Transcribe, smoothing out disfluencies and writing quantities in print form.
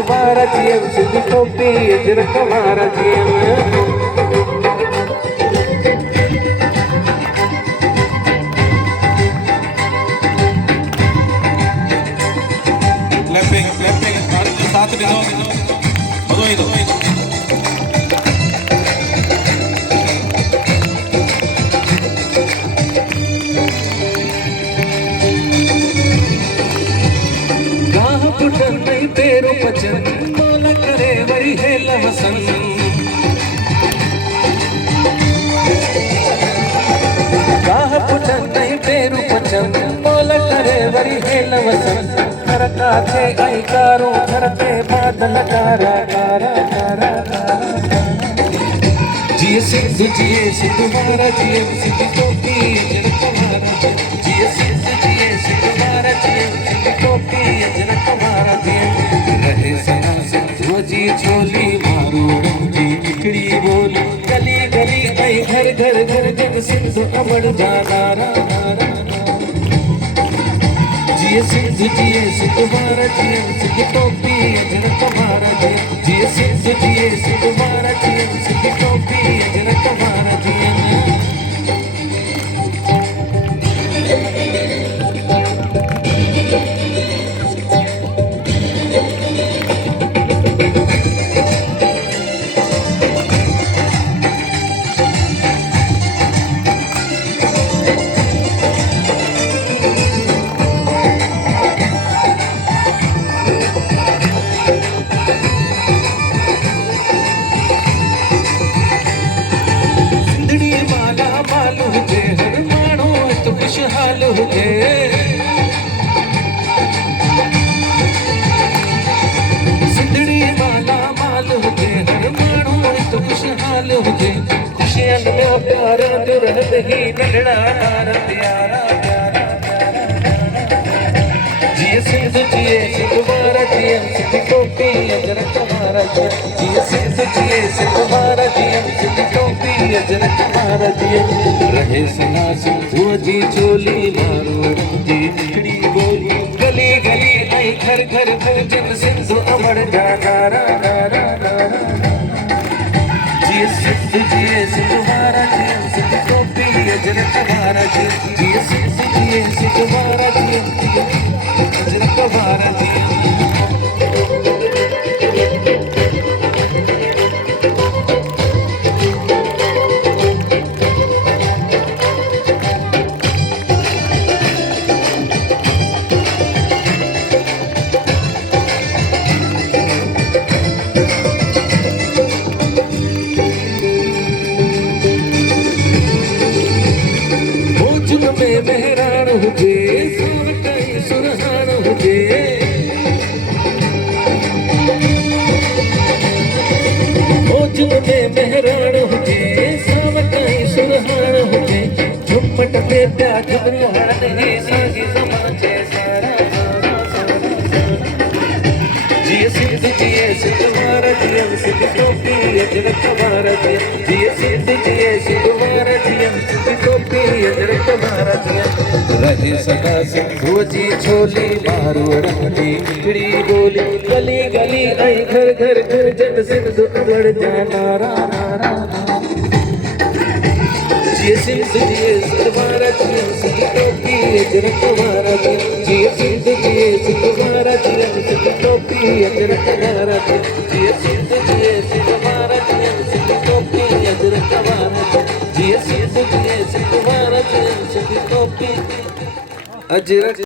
दोबारा जियम सिंधी टोपी अजरक वारा जियम साथ ॾिनो मज़ो ईंदो गाह पुटन नहीं पेरो पचन मोला करे वरी हेल वसन गाह पुटन नहीं पेरो पचन मोला करे वरी हेल वसन करता थे आई कारो करते बादल कारा कारा कारा जिए सिंधु मारा जिए सिंधु टोपी अजरक मारा जिए सिंधु मारा जिए सिंधु टोपी अजरक मारा जिए रहे सना सिंधु जी छोली मारू रंगी निकड़ी बोली गली गली आई घर घर घर जग सिंधु अमर जाना रा जिए सिंधु मारा जिए सिंधु टोपी अजरक मारा जिए सिंधु मारा जिए सिंधु टोपी अजरक मारा जिए खुशहाल हुजे सिंधड़ी माला माल हुजे हर माण्हू तो खुशहाल हुजे खुशियन में प्यार जो रहते ही नंढड़ा नार प्यारा प्यारा जिए सिंधु मारा जिए सिंधु टोपी अजरक मारा जिए सिंधु मारा जिए सिंधु टोपी अजरक मारा जिए रहे सना सिंधु जी चोली मारो रंगी निकड़ी बोली गली गली आई घर घर घर जन सिंधु अमर जाना रा रा जिए सिंधु मारा जिए सिंधु टोपी अजरक मारा जिए सिंधु मारा जिए अजरक मारा जिए में मेहरान हुजे सावकई सुरहान हुजे ओजुन में मेहरान हुजे सावकई सुरहान हुजे झुमट पे प्या घबरू हड़न ही सागी समाचे सारा जिए सिंधु मारा जिए सिंधु टोपी अजरक मारा जिए सिंधु मारा जिए सिंधु टोपी अजरक मारा रहे सदा सिंधु जी छोली मारू रंगी निकड़ी बोली गली गली आई घर घर घर जन सिंधु अमर जाना रा जिए सिंधु मारा जिए सिंधु टोपी अजरक मारा जिए सिंधु मारा जिए सिंधु टोपी अजरक मारा जिए सिंधु मारा जिए सिंधु टोपी अजरक मारा जिए सिंधु मारा जिए सिंधु टोपी अजरक